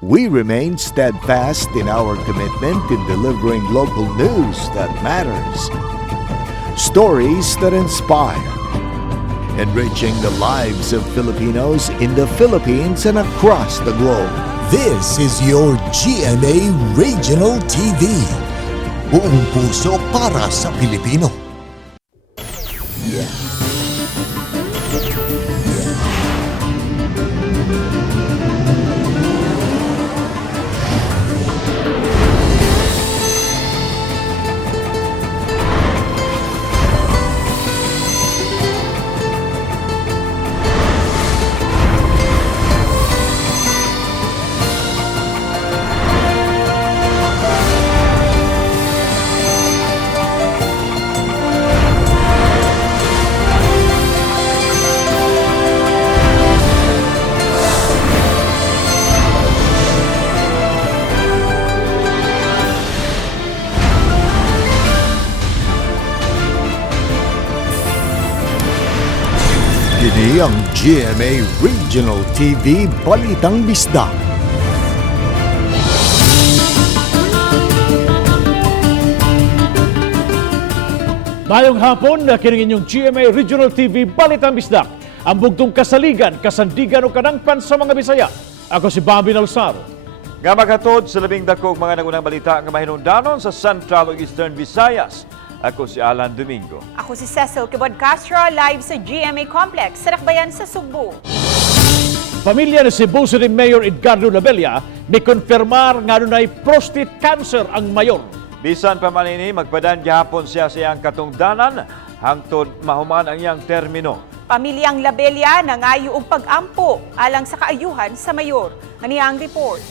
We remain steadfast in our commitment in delivering local news that matters, stories that inspire, enriching the lives of Filipinos in the Philippines and across the globe. This is your GMA Regional TV. Buong puso para sa Pilipino. Kini ang GMA Regional TV Balitang Bisdak. Mayong hapon na kining inyong GMA Regional TV Balitang Bisdak. Ang bugtong kasaligan, kasandigan o kanangpan sa mga Bisaya. Ako si Bobby Nalsaro. Nga maghatod sa labing dakog mga nagunang balita ang mahinungdanon sa Central ug Eastern Visayas. Ako si Alan Domingo. Ako si Cecil Kibod Castro, live sa GMA Complex, sa Dakbayan sa Sugbo. Pamilya ni Cebu City Mayor Edgardo Labella may konfirmar nga nunay prostate cancer ang mayor. Bisan pa man ini, magpadan gihapon siya sa iyang katungdanan hangtod mahuman ang iyang termino. Pamilyang Labella nangayo og pag-ampo alang sa kaayuhan sa mayor. Ani ang report.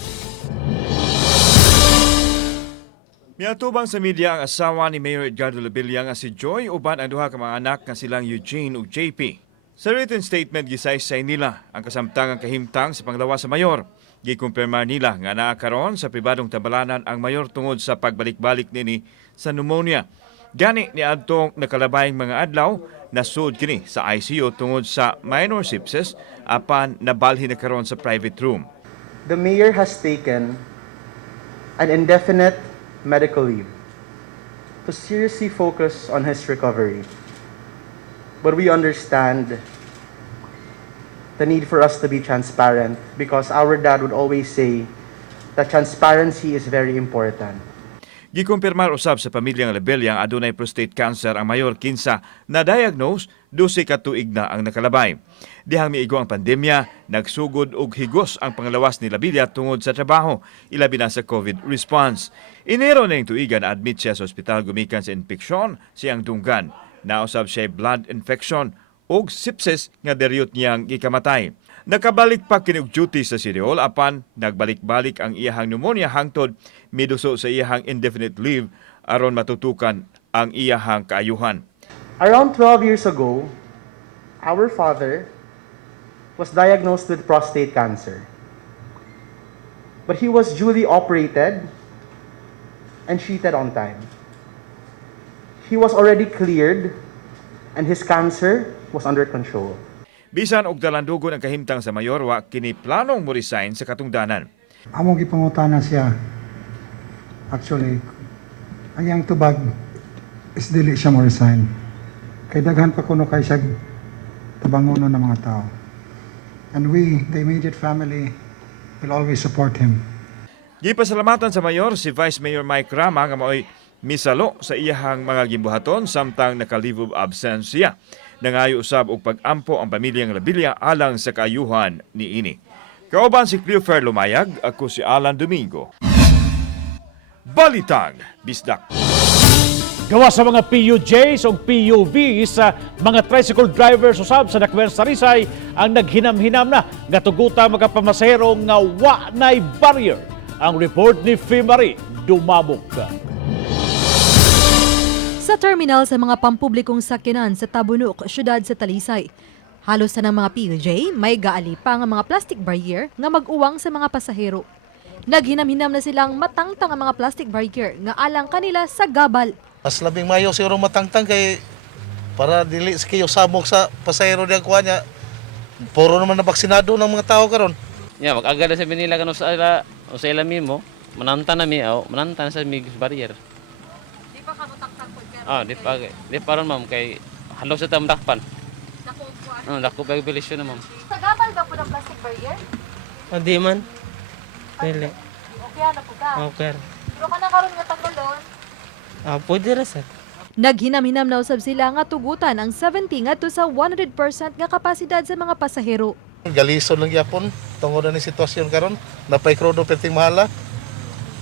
Miatubang sa media ang asawa ni Mayor Edgardo Labella nga si Joy uban ang duha ka mga anak nga silang Eugene ug JP. Sa written statement gisaysay nila ang kasamtangang kahimtang sa panglawas sa mayor. Gikumpirmar nila nga naa karon sa pribadong tabalanan ang mayor tungod sa pagbalik-balik nini sa pneumonia. Gani ni adtong nakalabayng mga adlaw nasud kini sa ICU tungod sa minor sepsis apan nabalhin na karon sa private room. The mayor has taken an indefinite medical leave to seriously focus on his recovery. But we understand the need for us to be transparent because our dad would always say that transparency is very important. Gikumpirmar usab sa pamilyang Labella ang adunay prostate cancer ang mayor kinsa na-diagnose 12 ka tuig na ang nakalabay. Dihang miigo ang pandemya, nagsugod og higos ang panglawas ni Labella tungod sa trabaho, ilabi na sa COVID response. Enero na yung tuigan admit siya sa ospital gumikan sa infeksyon siyang dunggan. Nausab siya blood infection og sepsis nga deryot niyang gikamatay. Nakabalik pa kini og duty sa City Hall apan nagbalik-balik ang iyahang pneumonia hangtod miduso sa iyahang indefinite leave aron matutukan ang iyahang kaayuhan. Around 12 years ago, our father was diagnosed with prostate cancer. But he was duly operated and treated on time. He was already cleared and his cancer was under control. Bisan og dalandugon ang kahimtang sa mayor wa kini planong mo resign sa katungdanan. Among gipangutana siya. Actually, ang iyang tubag is dili siya mo resign. Kay daghan pa kuno kay siya tabangono ng mga tao. And we, the immediate family, will always support him. Gipasalamatan sa mayor si Vice Mayor Mike Rama nga maoy misalo sa iyahang mga gimbuhaton samtang naka-leave of absence siya. Nangayo usab og pag-ampo ang pamilyang Labella alang sa kaayuhan ni ini. Kauban si Cleofer Lumayag, ako si Alan Domingo. Balitang Bisdak. Gawa sa mga PUJs o PUV sa mga tricycle drivers usab sa Dakbayan sa Rizay ang naghinam-hinam na gatuguta mga pamasahero nga wa nay barrier. Ang report ni Fimari Dumabok. Sa terminal sa mga pampublikong sakyanan sa Tabunok, syudad sa Talisay, halos sa ng mga PUJ may gaali pa nga mga plastic barrier nga mag-uwang sa mga pasahero. Naghinam-hinam na silang matangtang ang mga plastic barrier nga alang kanila sa gabal. Mas labing mayo siguro matangtang kay para dili sa kayo samok sa pasahero diyan kuha niya. Puro naman na baksinado ng mga tao karon. Yeah, mag-aga na sa Manila kano sa O sa ilang mo, mananta na mananta na sa mig barrier. Di pa ka mutaktak po Di pa ron ma'am, kay halos sa tamdakpan. Dako pa yung bilisyon na ma'am. Tagamal ba po ng plastic barrier? Di man. Dili. Okay na po ka. Okay. Pero ka na karon nga tagalon. Pwede ra sir. Naghinam-hinam na usab sila nga tugutan ang 70 ngadto sa 100% nga kapasidad sa mga pasahero. Galisod lang yapon tungod na ni sitwasyon karon. Napay krono perting mahala.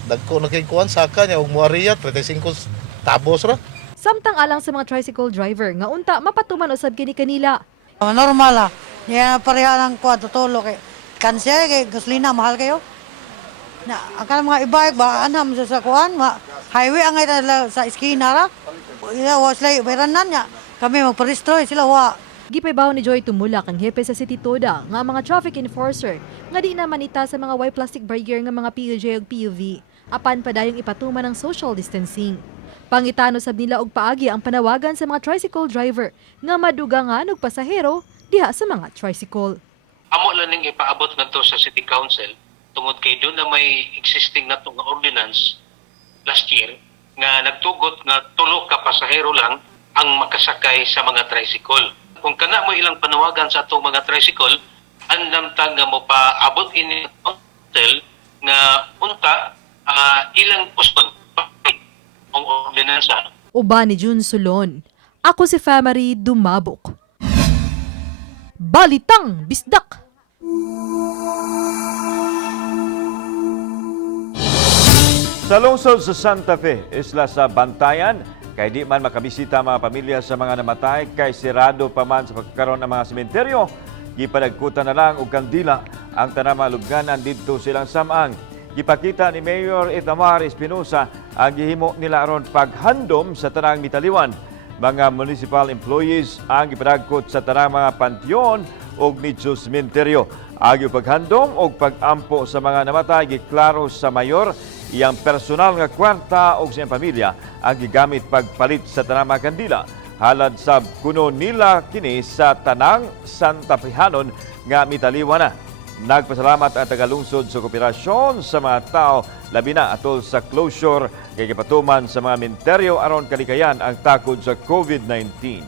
Dagko na kay kuan saka nya og muariya 35 tabos ra. Samtang alang sa mga tricycle driver nga unta mapatuman usab kini kanila. Normal ah. Yan pareha lang ko tutulo kay kansiya kay gasolina mahal kayo. Na akala mga e-bike ba anam sa kuan highway ang ita sa iskina ra. Ila was lay beranan nya. Kami magparehistro sila wa. Gipaybaw ni Joy Tumulak ang hepe sa City Toda nga mga traffic enforcer nga di na manita sa mga white plastic barrier nga mga PUJ ug PUV apan padayong ipatuman ng social distancing. Pangitano sab nila og paagi ang panawagan sa mga tricycle driver nga madugangan og pasahero diha sa mga tricycle. Amo lang ning ipaabot ngadto sa City Council tungod kay doon na may existing nato nga ordinance last year nga nagtugot nga 3 ka pasahero lang ang makasakay sa mga tricycle. Kung kana mo ilang panawagan sa atong mga tricycle, andamtang nga mo paabot ini hotel nga unta ilang uston ang ordinansa. Uban ni Jun Sulon. Ako si Famary Dumabok. Balitang Bisdak. Sa lungsod sa Santa Fe, isla sa Bantayan, kay di man makabisita mga pamilya sa mga namatay, kay sirado pa man sa pagkakaroon ng mga sementeryo, gipadagkutan na lang og kandila ang tanang mga lubnganan didto silang samang. Gipakita ni Mayor Itamar Espinosa ang gihimo nila aron paghandom sa tanang mitaliwan. Mga municipal employees ang gipadagkot sa tanang mga panteon og nitso sementeryo. Agyo paghandom og pagampo sa mga namatay giklaro sa mayor, iyang personal nga kwarta og siyang pamilya ang gigamit pagpalit sa tanang mga kandila. Halad sab kuno nila kini sa tanang Santa Fehanon nga mitaliwan na. Nagpasalamat ang tagalungsod sa kooperasyon sa mga tao labi na atol sa closure kay gipatuman sa mga menteryo aron kalikayan ang takod sa COVID-19.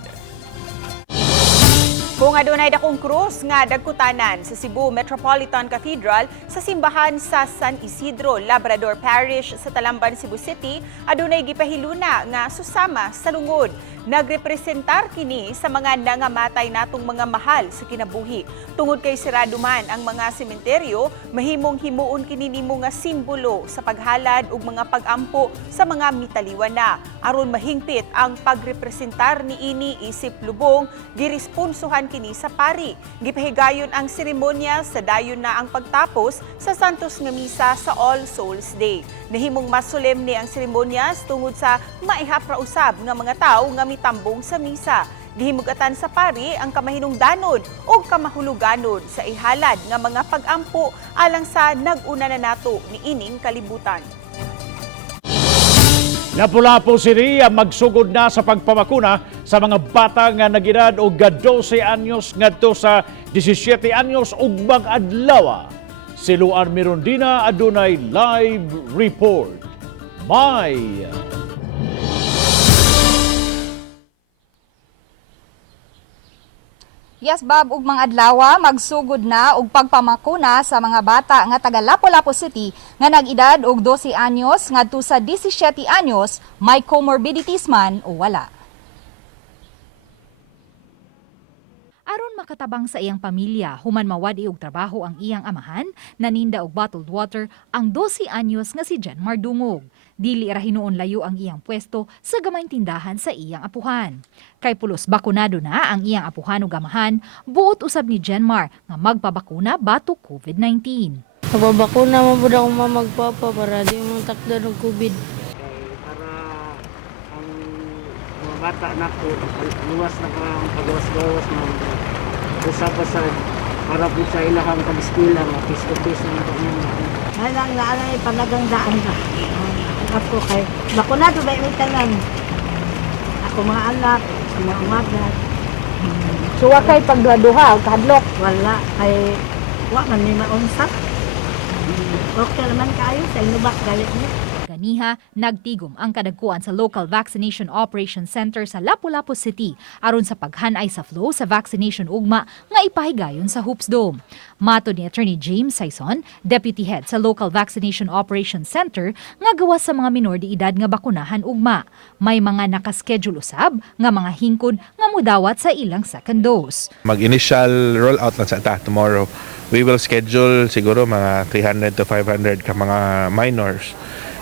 Kung adunay dakong krus nga dagkutanan sa Cebu Metropolitan Cathedral sa simbahan sa San Isidro, Labrador Parish sa Talamban, Cebu City, adunay gipahiluna nga susama sa lungod. Nagrepresentar kini sa mga nangamatay natong mga mahal sa kinabuhi. Tungod kay sirado man ang mga sementeryo, mahimong himuon kini nimo nga simbolo sa paghalad ug mga pagampo sa mga mitaliwan na. Aron mahingpit ang pagrepresentar niini isip lubong, giresponsohan kini sa pari. Gipahigayon ang seremonya sa dayon na ang pagtapos sa Santos nga Misa sa All Souls Day. Nahimong mas solemne ang seremonyas tungod sa maihapra usab nga mga tawo nga mitambong sa misa. Gihimugatan sa pari ang kamahinungdanon o kamahuluganon sa ihalad nga mga pagampo alang sa nag-una na nato ni ining kalibutan. Lapu-Lapu City ang magsugod na sa pagpamakuna sa mga bata nga nagedad og 12 anyos ngadto sa 17 anyos ug mag-adlaw. Si Luan Mirondina adunay live report. May Yes, Bob, ug mga adlaw magsugod na og pagpamakuna sa mga bata nga taga Lapu-Lapu City nga nag-edad og 12 anyos ngadto sa 17 anyos, may comorbidities man o wala. Aron makatabang sa iyang pamilya, human mawadi og trabaho ang iyang amahan, naninda og bottled water ang 12 anyos nga si Jan Mardungog. Dili ra hinuon layo ang iyang pwesto sa gamayng tindahan sa iyang apuhan. Kay pulos bakunado na ang iyang apuhan ug amahan, buot usab ni Jenmar nga magpabakuna batok COVID-19. Mababakuna mo pud akong mamagpapa para di mo takdan og COVID. Para ang mga bata na po, luwas na parang pagawas-gawas mo. Usap-usap para po sa ilahang pag-eskwela, face-to-face na ito niya. Halang na alay panagandaan ka. Ako kay bakunado ba may tanan. Ako mga anak, mga umagat. Suwa kay paggraduha o kahadlok? Wala kay wa man ni maunsa. Okay naman kayo sa inubak galit niya. Ganiha, nagtigom ang kadagkuan sa Local Vaccination Operation Center sa Lapu-Lapu City aron sa paghanay sa flow sa vaccination ugma nga ipahigayon sa Hoops Dome. Mato ni Attorney James Saison, Deputy Head sa Local Vaccination Operation Center, nga gawas sa mga minor de edad nga bakunahan ugma. May mga nakaschedule usab nga mga hingkod nga mudawat sa ilang second dose. Mag-initial rollout lang sa tomorrow. We will schedule siguro mga 300 to 500 ka mga minors.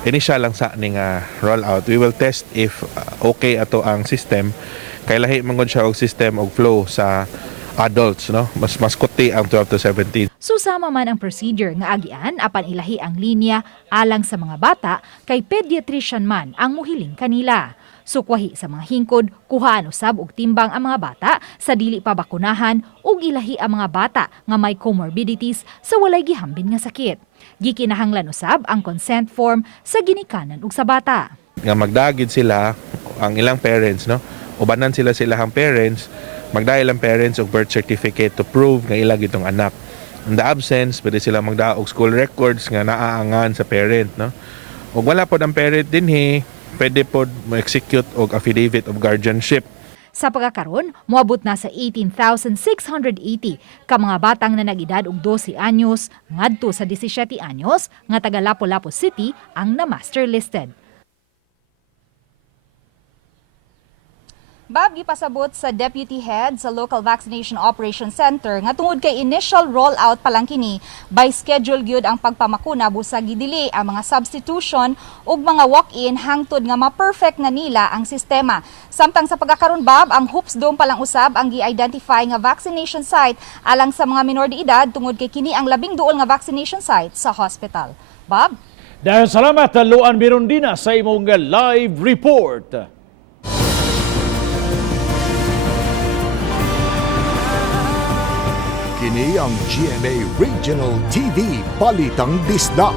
Initial lang sa ning rollout. We will test if okay ato ang system. Kay lahi man gud siya og system og flow sa adults, no? Mas kuti ang 12 to 17. Susama man ang procedure nga agian apan ilahi ang linya alang sa mga bata kay pediatrician man ang muhiling kanila. Sukwahi sa mga hingkod, kuhaan usab og timbang ang mga bata sa dili pa bakunahan ug ilahi ang mga bata nga may comorbidities sa walay gihambin nga sakit. Gikinahanglan usab ang consent form sa ginikanan ug sa bata. Nga magdagid sila ang ilang parents, no? Ubanan sila ang parents, magdahil ang parents og birth certificate to prove nga ilang itong anak. In the absence, pwede sila magdaog school records nga naaangan sa parent, no? Ug wala pod ang parent dinhi, pwede pod mo-execute og affidavit of guardianship. Sa pagkakaroon, moabot na sa 18,680 ka mga batang na nag-edad og 12 anyos ngadto sa 17 anyos nga taga Lapu-Lapu City ang na-master listed. Bob, gipasabot sa Deputy Head sa Local Vaccination Operation Center nga tungod kay initial rollout pa lang kini, by schedule gyud ang pagpamakuna busag gidili ang mga substitution ug mga walk-in hangtod nga ma-perfect nga nila ang sistema. Samtang sa pagkakaroon, Bob, ang Hoops Dome pa lang usab ang gi-identify nga vaccination site alang sa mga minor de edad tungod kay kini ang labing duol nga vaccination site sa hospital. Bob? Dahil salamat, Luan Mirondina sa imong live report. Kini ang GMA Regional TV Balitang Disda.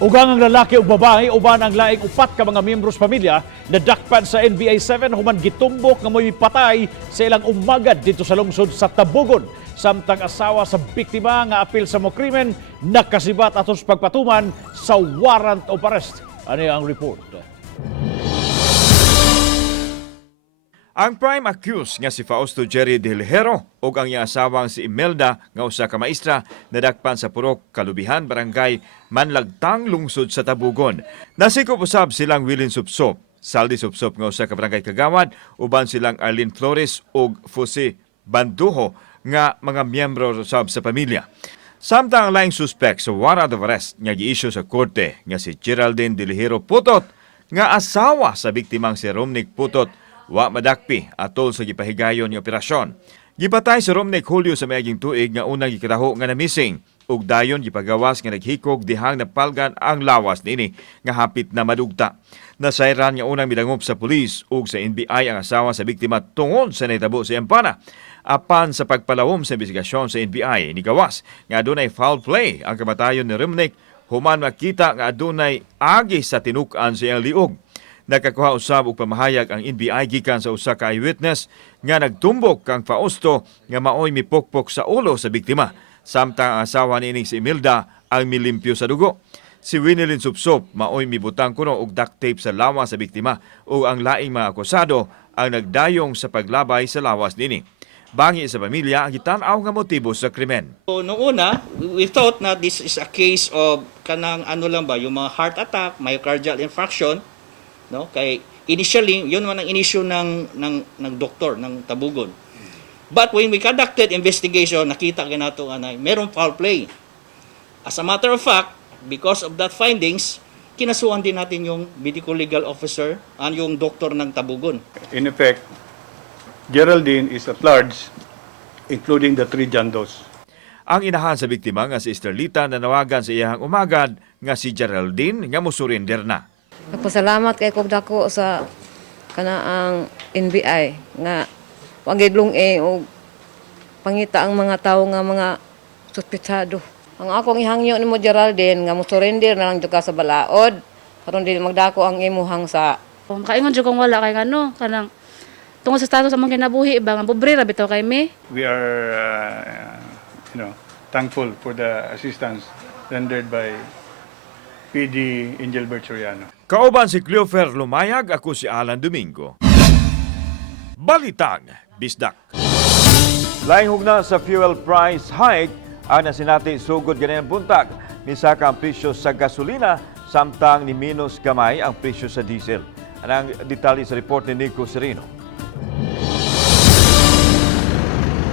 Ugang ang lalaki o babae uban ang laing upat ka mga miyembros pamilya na dakpan sa NBI 7 human gitumbok nga mo'y patay sa ilang umagad dito sa lungsod sa Tabugon. Samtang asawa sa biktima nga apil sa mo krimen nakasibat atos pagpatuman sa warrant of arrest. Ano ang report? Ang prime accused nga si Fausto Jerry Del Hero ug ang iyang asawang si Imelda nga usa ka maestra nadakpan sa Purok, Kalubihan, Barangay Manlagtang, lungsod sa Tabugon. Nasikop usab silang Wilin Supsop, Saldi Supsop nga usa ka barangay kagawad, uban silang Arlene Flores ug Jose Banduho nga mga miyembro usab sa pamilya. Samtang ang laing suspect sa warrant of arrest nga gi-issue sa korte nga si Geraldine Del Hero Putot nga asawa sa biktimang si Romnick Putot wa madakpi atol sa gipahigayon nga operasyon. Gipatay si Romnick Julio sa miaging tuig nga unang gikataho nga na-missing ug dayon gipagawas nga naghikog dihang napalgan ang lawas niini nga hapit na madugta. Nasayran nga unang midangop sa pulis ug sa NBI ang asawa sa biktima tungod sa nahitabo sa Yampana. Apan sa pagpalawom sa investigasyon sa NBI ni gawas nga adunay foul play ang kamatayon ni Romnick human makita nga adunay agi sa tinuk-an sa iyang liog. Nakakuha usab og pamahayag ang NBI gikan sa usa ka eyewitness nga nagtumbok kang Fausto nga maoy mipokpok sa ulo sa biktima. Samtang ang asawa niining si Imelda ang milimpyo sa dugo. Si Winilin Supsop maoy mibutang kuno og duct tape sa lawas sa biktima ug ang laing mga akusado ang nagdayong sa paglabay sa lawas nini. Bangi sa pamilya ang gitan-aw nga motibo sa krimen. So, noong una, we thought na this is a case of kanang yung mga heart attack, myocardial infarction, no? Kay initially, yun man ang inisyu ng doktor ng Tabugon. But when we conducted investigation, nakita ganato anay merong foul play. As a matter of fact, because of that findings, kinasuhan din natin yung medical legal officer at yung doktor ng Tabugon. In effect, Geraldine is at large, including the 3 Jandos. Ang inahan sa biktima nga si Esterlita nanawagan sa iyang umagad nga si Geraldine nga musurrender na. Nagpasalamat kay kog dako sa kanaang NBI nga wagidlong og pangita ang mga tawo nga mga suspetsado. Ang akong ihangyo nimo Geraldine nga musurrender na lang jud ka sa balaod karon dili magdako ang imuhang sa kaingon jud kong wala kay kanang tungod sa status among kinabuhi ba nga pobre ra bitaw kay me. We are, thankful for the assistance rendered by PD Engelbert Soriano. Kauban si Cleofer Lumayag, ako si Alan Domingo. Balitang Bisdak. Laing hugna sa fuel price hike, ang nasinati sugod ganyan buntag, misaka ang presyo sa gasolina, samtang ni minus gamay ang presyo sa diesel. Anang detalye sa report ni Nico Serino.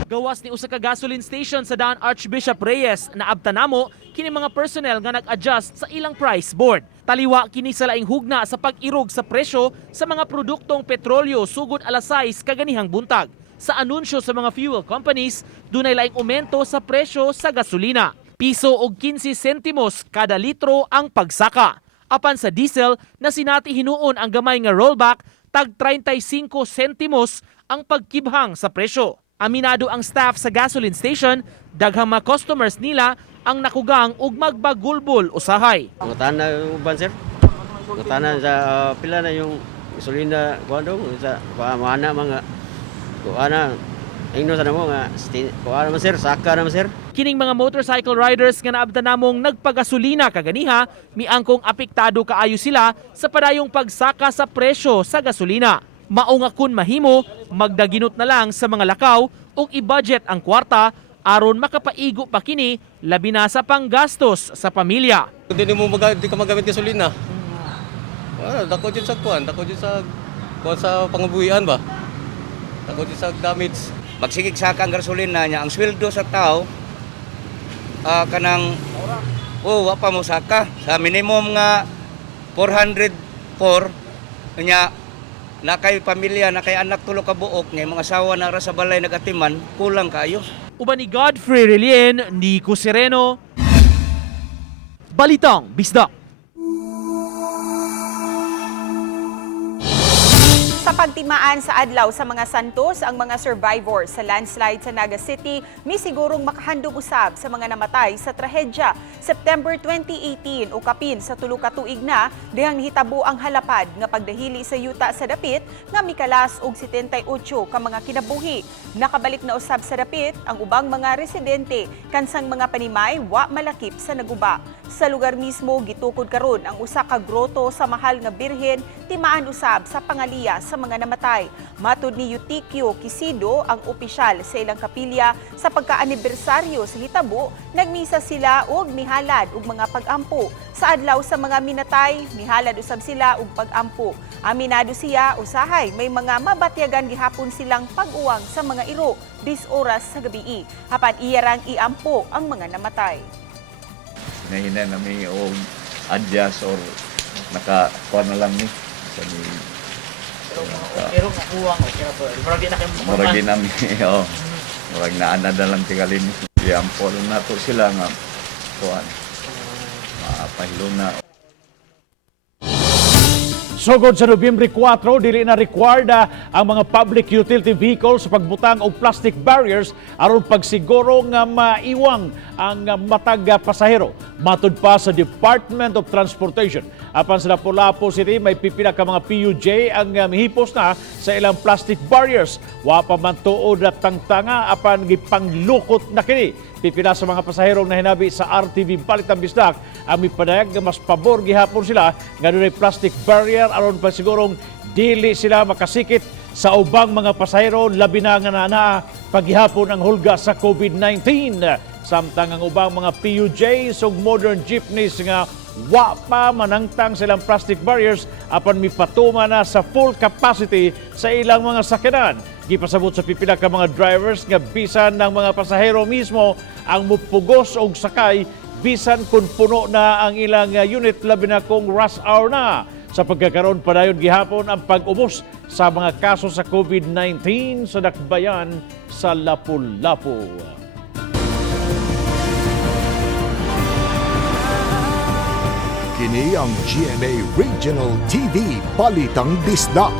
Gawas ni usa ka gasoline station sa daan Archbishop Reyes na abtanamo kini mga personnel nga nag-adjust sa ilang price board. Taliwa kini sa laing hugna sa pag-irog sa presyo sa mga produktong petrolyo sugod alas 6 kaganihang buntag. Sa anunsyo sa mga fuel companies, dunay laing aumento sa presyo sa gasolina. Piso og 15 sentimos kada litro ang pagsaka. Apan sa diesel na sinati hinuon ang gamay nga rollback, tag 35 sentimos ang pagkibhang sa presyo. Aminado ang staff sa gasoline station, daghang mga customers nila ang nakugang ug magbagulbol usahay. Ngutan na uban sir. Ngutan na sa pila na yung gasolina kuando sa mana mga kuana ingno sa namo nga kuana man sir saka na man sir. Kining mga motorcycle riders nga naabtan namong nagpagasolina kaganiha, miangkong apektado kaayo sila sa padayong pagsaka sa presyo sa gasolina. Mao nga kun mahimo, magdaginot na lang sa mga lakaw ug i-budget ang kwarta aron makapaigo pa kini labi na sa panggastos sa pamilya. Hindi ka magamit gasolina. Dako jud sa kuan, dako jud sa pangabuhian ba? Dako jud sa damage. Magsigig saka ang gasolina niya, ang sweldo sa tao kanang wa pa mo saka sa minimum nga 404 nya na kay pamilya, na kay anak tulo ka buok, ngay mga asawa na ra sa balay nagatiman, kulang kayo. Uban ni Godfrey Relien, Nico Sereno, Balitang Bisdak. Sa pagtimaan sa adlaw sa mga santos, ang mga survivors sa landslide sa Naga City misigurong makahandog usab sa mga namatay sa trahedya. September 2018 o kapin sa tulo ka tuig na, dihang nihitabo ang halapad nga pagdahili sa yuta sa dapit nga mikalas og 78 ka mga kinabuhi. Nakabalik na usab sa dapit ang ubang mga residente kansang mga panimay wa malakip sa naguba. Sa lugar mismo gitukod karon ang usa ka groto sa mahal nga birhen timaan usab sa pangaliya sa mga namatay. Matud ni Eutikio Quisido, ang opisyal sa ilang kapilya sa pagka-anibersaryo sa hitabo, nagmisa sila og mihalad og mga pag-ampo. Sa adlaw sa mga minatay, mihalad usab sila og pag-ampo. Aminado siya, usahay may mga mabatyagan gihapon silang pag-uwang sa mga iro 10 oras sa gabi. Hapan iyarang iampo ang mga namatay. Nahina namin o adjust or nakakuha na lang ni. Pero kuwang Muragi namin, murag naanad na lang tigalin. Iampo na to sila nga kuha. Mapahilo na. Sugod sa Nobyembre 4, dili na required ang mga public utility vehicles sa pagbutang og plastic barriers aron pagsiguro nga maiwang ang matag pasahero. Matud pa sa Department of Transportation. Apan sa Lapu-Lapu City, may pipila ka mga PUJ ang mihipos na sa ilang plastic barriers. Wa pa man tuod at tangtanga apan gipanglukot na kini. Pipila sa mga pasaherong na hinabi sa RTV Balitang Bisdak ang mipadayag nga mas pabor gihapon sila nga dunay plastic barrier aron pa sigurong dili sila makasikit sa ubang mga pasahero labi na nga naa paghihapon ang hulga sa COVID-19. Samtang ang ubang mga PUJs ug modern jeepneys nga wa pa manangtang silang plastic barriers apan mipatuma na sa full capacity sa ilang mga sakyanan. Gipasabot sa pipila ka mga drivers nga bisan ng mga pasahero mismo ang mupugos og sakay bisan kun puno na ang ilang unit labi na kung rush hour na. Sa pagkakaroon padayon gihapon ang pag-ubos sa mga kaso sa COVID-19 sa dakbayan sa Lapu-Lapu. Kini ang GMA Regional TV Balitang Bisdak.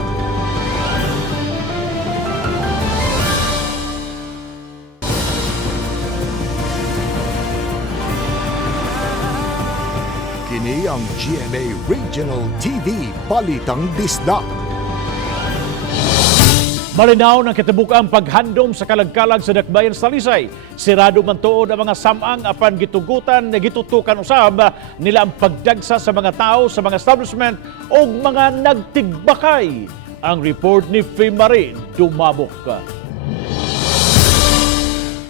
Kini ang GMA Regional TV Balitang Bisdak. Malinaw ng kitibukang paghandom sa kalagkalag sa dakbayan sa Talisay. Sirado man tuod ang mga samang apan gitugutan na gitutukan usab nila ang pagdagsa sa mga tao sa mga establishment o mga nagtigbakay. Ang report ni Marie Dumabok.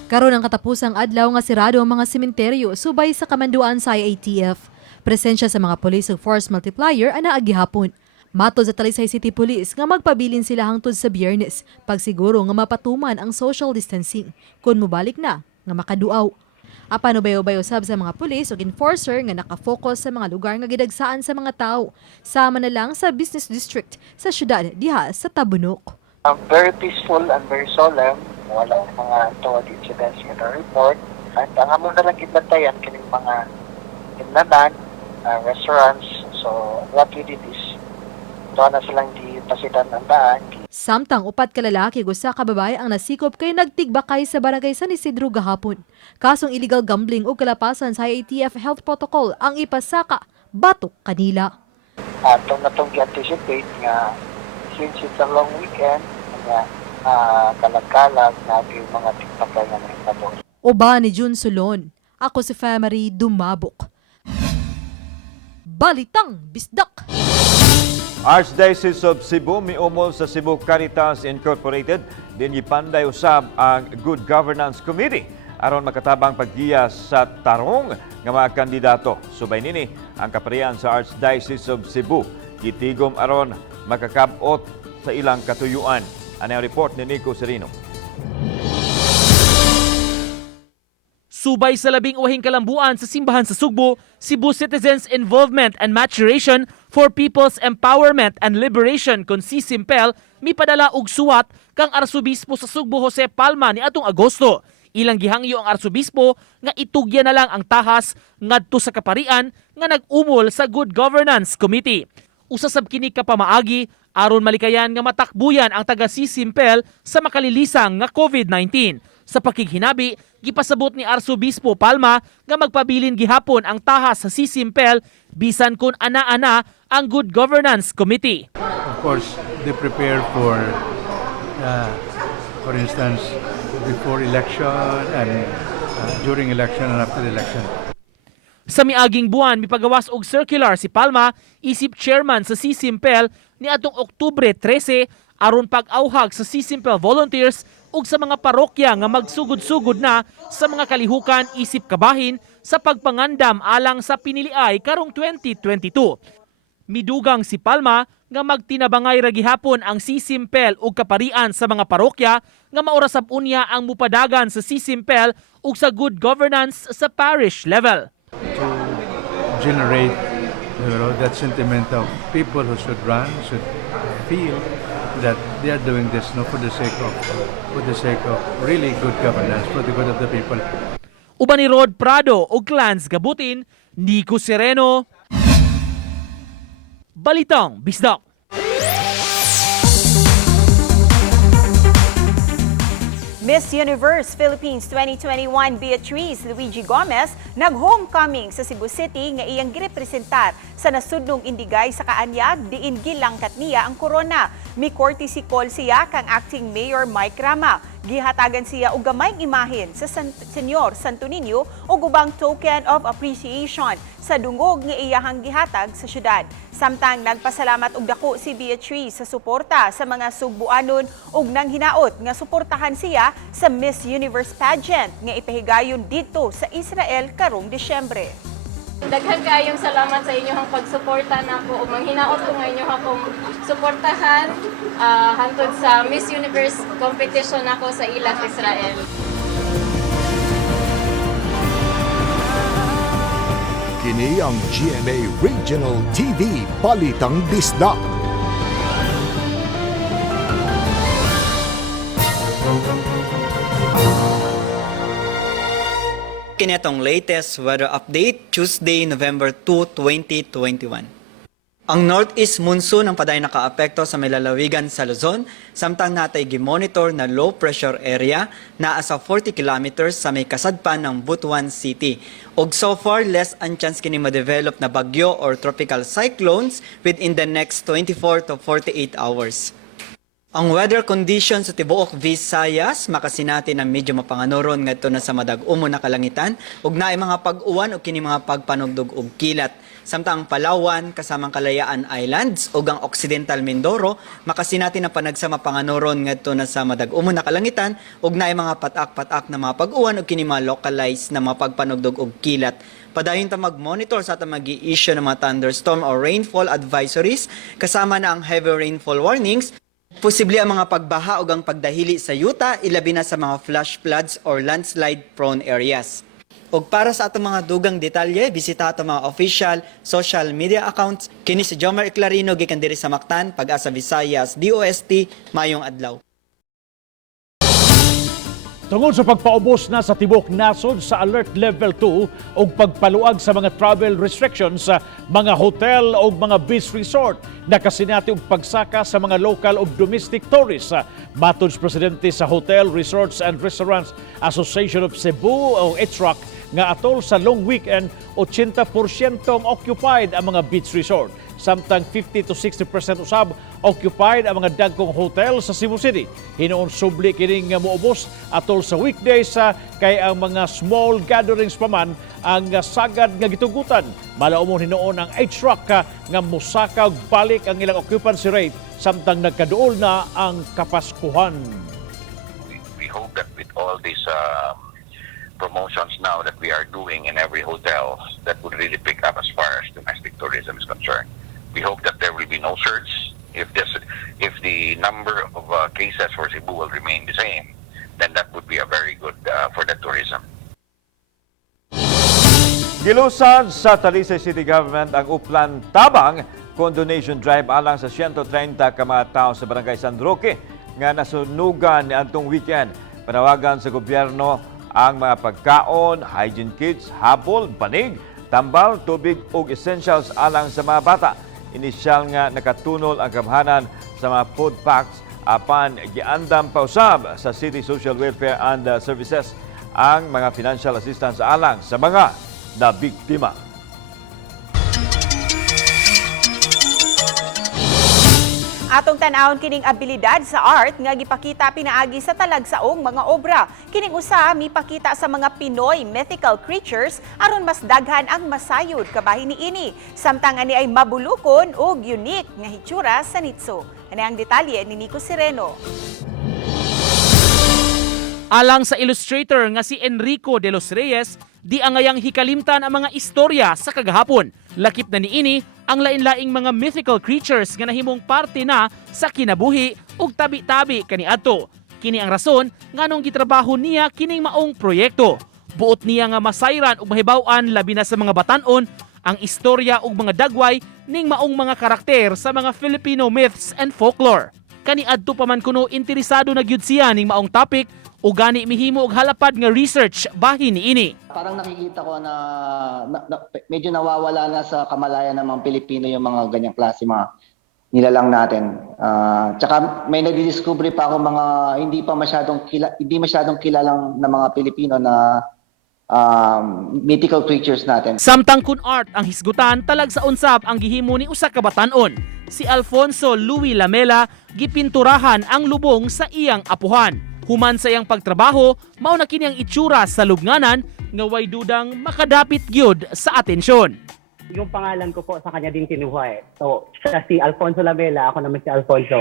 Karon ang katapusang adlaw nga sirado ang mga sementeryo subay sa kamanduan sa IATF. Presensya sa mga police ug force multiplier ana agihapon. Matod sa Talisay City Police nga magpabilin sila hangtod sa Biyernes pagsiguro nga mapatuman ang social distancing kun mobalik na nga makaduaw. Apan ubayo-bayo sab sa mga pulis ug enforcer nga nakafocus sa mga lugar nga gidagsaan sa mga tawo, sama na lang sa business district sa syudad diha sa Tabunok. Very peaceful and very solemn. Walang mga toward incidents in the report. At ang among na lang gibantayan kining mga tindahan, restaurants. So what we did is doon na silang di pasidan ng daan. Samtang upat ka lalaki ug usa ka babae ang nasikop kay nagtigbakay sa barangay San Isidro gahapon. Kasong illegal gambling ug kalapasan sa IATF health protocol ang ipasaka batok kanila. Atong natong gi-anticipate nga since it's a long weekend nga kalag-kalag na yung mga tigbakay nga nahitabo. Uba ni Jun Sulon. Ako si Marie Dumabok. Balitang Bisdak. Archdiocese of Cebu miumol sa Cebu Caritas Incorporated din gipanday usab ang Good Governance Committee aron makatabang paggiya sa tarong nga mga kandidato. Subay nini ang kaparian sa Archdiocese of Cebu gitigom aron makakabot sa ilang katuyuan. Ano ang report ni Nico Serino? Subay sa 11 kalambuan sa simbahan sa Sugbo, Cebu Citizens Involvement and Maturation for People's Empowerment and Liberation kon CICIMPEL mipadala og suwat kang Arsobispo sa Sugbo Jose Palma ni atong Agosto. Ilang gihangyo ang Arsobispo nga itugya na lang ang tahas ngadto sa kaparian nga nag-umol sa Good Governance Committee. Usa sab kini ka pamaagi aron malikayan nga matakbuyan ang taga CICIMPEL sa makalilisang nga COVID-19. Sa pakighinabi, gipasabot ni Arsobispo Palma nga magpabilin gihapon ang tahas sa CICIMPEL bisan kun ana-ana ang Good Governance Committee. Of course, they prepare for instance, before election and during election and after election. Sa miaging buwan, mipagawas og circular si Palma, isip chairman sa CICIMPEL ni atong Oktubre 13 aron pag-auhag sa CICIMPEL volunteers ug sa mga parokya nga magsugod-sugod na sa mga kalihukan isip kabahin sa pagpangandam alang sa piniliay karong 2022. Midugang si Palma nga magtinabangay ra gihapon ang CICIMPEL ug kaparian sa mga parokya nga maorasab unya ang mupadagan sa CICIMPEL ug sa good governance sa parish level. To generate that sentiment of people who should run, should feel that they are doing this for the sake of really good governance, for the good of the people. Uban ni Rod Prado o Clans Gabutin, Nico Sereno, Balitang Bisdak. Miss Universe Philippines 2021 Beatrice Luigi Gomez nag-homecoming sa Cebu City nga iyang girepresentar sa nasudnong indigay sa kaanyag diin gilangkat niya ang corona. Mi courtesy call siya kang acting mayor Mike Rama. Gihatagan siya og gamayng imahen sa Senyor Santo Niño ug ubang token of appreciation sa dungog nga iyahang gihatag sa syudad. Samtang nagpasalamat og dako si Beatrice sa suporta sa mga Sugbuanon ug nang hinaot nga suportahan siya sa Miss Universe pageant nga ipahigayon dito sa Israel karong Disyembre. Daghang kaayong salamat sa inyong pagsuporta nako ug manghinaot ko nga inyo akong suportahan hangtod sa Miss Universe competition nako sa ilang Israel. Kini ang GMA Regional TV Balitang Bisdak. Kini atong latest weather update, Tuesday, November 2, 2021. Ang northeast monsoon ang paday nakaapekto sa may lalawigan sa Luzon, samtang natay gimonitor na low pressure area na asa 40 kilometers sa may kasadpan ng Butuan City. Og so far, less ang chance kini ma-develop na bagyo or tropical cyclones within the next 24 to 48 hours. Ang weather conditions sa tibuok Visayas makasinati na medyo mapanganoron ngadto na sa madag-umo na kalangitan ug naay mga pag-uwan ug kini mga pagpanugdog og kilat. Samtang Palawan kasamang Kalayaan Islands ug ang Occidental Mindoro makasinati na panagsama panganoron ngadto na sa madag-umo na kalangitan ug naay mga patak-patak na mga pag-uwan ug kini mga localized na mga pagpanugdog og kilat. Padayon ta mag-monitor sa atong mag-i-issue ng mga thunderstorm or rainfall advisories kasama na ang heavy rainfall warnings. Posible ang mga pagbaha o ang pagdahili sa yuta, ilabi na sa mga flash floods or landslide-prone areas. O para sa atong mga dugang detalye, bisita atong mga official social media accounts. Kini si Jomar Eclarino, gikan diri sa Mactan, Pag-asa Visayas, DOST, Mayong Adlaw. Tungod sa pagpaubos na sa tibok nasod sa Alert Level 2 o pagpaluag sa mga travel restrictions sa mga hotel o mga beach resort, nakasinati og pagsaka sa mga local o domestic tourists. Matod sa presidente sa Hotel, Resorts and Restaurants Association of Cebu o HRAC nga atol sa long weekend, 80% occupied ang mga beach resort. Samtang 50 to 60% usab occupied ang mga dagkong hotel sa Cebu City. Hinoon subli kining moubos atol sa weekdays kay ang mga small gatherings pa man ang sagad nga gitugutan. Malaumon hinoon ang HRAC nga mosaka og balik ang ilang occupancy rate samtang nagkaduol na ang Kapaskuhan. We hope that with all these promotions now that we are doing in every hotel, that would really pick up as far as domestic tourism is concerned. We hope that there will be no surge. If the number of cases for Cebu will remain the same, then that would be a very good for the tourism. Gilusad sa Talisay City Government ang Uplan Tabang condonation drive alang sa 130 ka mga tao sa Barangay San Roque nga nasunugan niadtong weekend. Panawagan sa gobyerno ang mga pagkaon, hygiene kits, habol, banig, tambal, tubig ug essentials alang sa mga bata. Inisyal nga nakatunol ang kabhanan sa mga food packs apan giandam pausab sa City Social Welfare and Services ang mga financial assistance alang sa mga nabiktima. Atong tan-awon kining abilidad sa art nga gipakita pinaagi sa talagsaong mga obra. Kining usa mipakita sa mga Pinoy mythical creatures aron mas daghan ang masayod kabahin niini. Samtang ani ay mabulukon ug unique nga hitsura sa Nitso. Ani ang detalye ni Nico Sireno. Alang sa illustrator nga si Enrico de los Reyes, di angayang hikalimtan ang mga istorya sa kagahapon. Lakip na niini ang lain-laing mga mythical creatures nga nahimong parte na sa kinabuhi ug tabi-tabi kaniadto. Kini ang rason nganong gitrabaho niya kining maong proyekto. Buot niya nga masayran ug mahibaw-an labi na sa mga batan-on ang istorya ug mga dagway ning maong mga karakter sa mga Filipino myths and folklore. Kaniadto pa man kuno interesado na gyud siya ning maong topic o gani mihimo og halapad nga research bahin niini. Parang nakikita ko na medyo nawawala na sa kamalayan ng mga Pilipino yung mga ganyang klase mga nilalang natin. Tsaka may nadidiscover pa ako mga hindi masyadong kilalang na mga Pilipino na mythical creatures natin. Samtang kun art ang hisgutan, talag sa unsab ang gihimo ni usa ka batan-on. Si Alfonso Louis Lamela gipinturahan ang lubong sa iyang apuhan. Human sa iyang pagtrabaho, mao na kini ang itsura sa lubnganan nga way dudang makadapit gyud sa atensyon. Yung pangalan ko po sa kanya din kinuha eh. So, siya si Alfonso Lamela, ako naman si Alfonso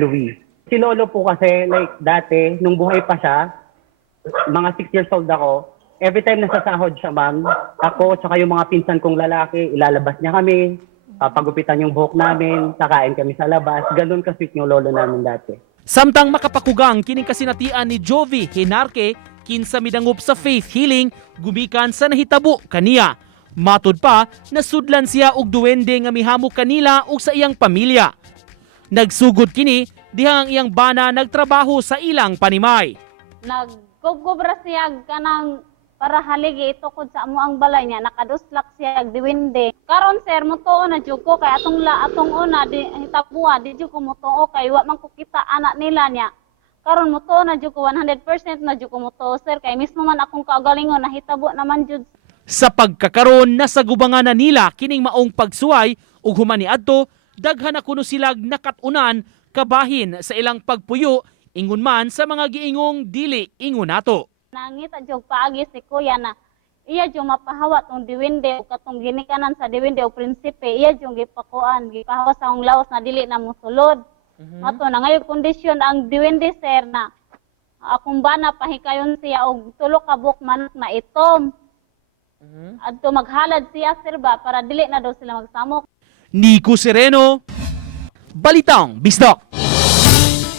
Louis. Si Lolo po kasi, like dati, nung buhay pa siya, mga 6 years old ako, every time nasasahod siya, ma'am, ako tsaka yung mga pinsan kong lalaki, ilalabas niya kami, pagupitan yung buhok namin, sakain kami sa labas. Ganun ka-sweet yung lolo namin dati. Samtang makapakugang kining kasinatian ni Jovi Hinarque, kinsa midangup sa faith healing, gumikan sa nahitabo kaniya. Matud pa, nasudlan siya og duwende nga mihamok kanila ug sa iyang pamilya. Nagsugod kini, dihang ang iyang bana nagtrabaho sa ilang panimay. Nagkubra siya kanang para haligi itukod sa amo ang balay niya, nakaduslak siya diwinde. Karon sir, mutuo na jud ko kay atong una di hitabuan, di jud ko mutuo kay wa man ko kita anak nila niya. Karon mutuo na jud ko 100% na jud ko mutuo sir kay mismo man akong kaugalingon nahitabo naman jud. Sa pagkakaron nasa gubangan na nila kining maong pagsuway ug human niadto daghan na kuno silag nakatunan kabahin sa ilang pagpuyo ingon man sa mga giingong dili ingon nato. Nangita jog paagi si kuya na iya jung mapahawa tong diwinde o katong ginikanan sa diwinde o prinsipe, iya jung gipakuan gipahawa sa ang lawas na dili na mosulod. Mato na ngayon kondisyon ang diwinde sir na akong bana pahikayon siya og tulo ka buok manok na itom. Adto maghalad siya sir ba para dili na daw sila magsamok. Nico Sereno, Balitang Bisdak.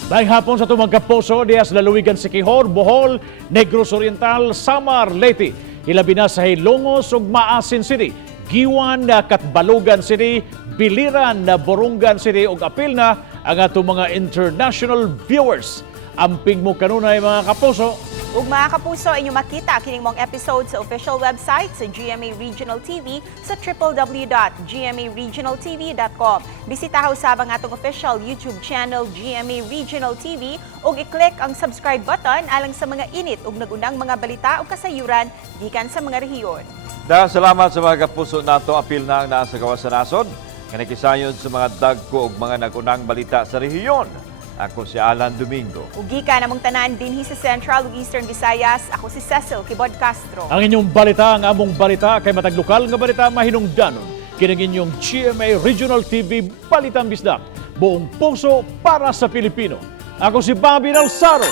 Dahil hapon sa itong magkapuso, diya sa lalawigan Siquijor, Bohol, Negros Oriental, Samar, Leyte. Hilabi na sa Hilongos ug Maasin City, Giwan na Katbalogan City, Biliran na Borongan City ug apil na ang atong mga international viewers. Amping mo kanunay mga kapuso. Ug mga kapuso, inyo makita kining mong episode sa official website sa GMA Regional TV sa www.gmaregionaltv.com. Bisitahaw sabang atong official YouTube channel GMA Regional TV ug i-click ang subscribe button alang sa mga init ug nagunang mga balita ug kasayuran gikan sa mga rehiyon. Dahil salamat sa mga kapuso nato, apil na ang nasa gawas sa nasod. Kanikisayon sa mga dagko ug mga nagunang balita sa rehiyon. Ako si Alan Domingo. Ugika namong tanan dinhi sa Central ug Eastern Visayas. Ako si Cecil Kibod Castro. Ang inyong balita, ang among balita, kay matag lokal nga balita mahinungdanon. Kining inyong GMA Regional TV Balitang Bisdak. Buong puso para sa Pilipino. Ako si Bobby Nalsaro.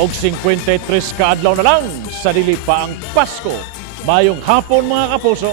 Og 53 ka adlaw na lang sa dili pa ang Pasko. Mayong hapon mga kapuso.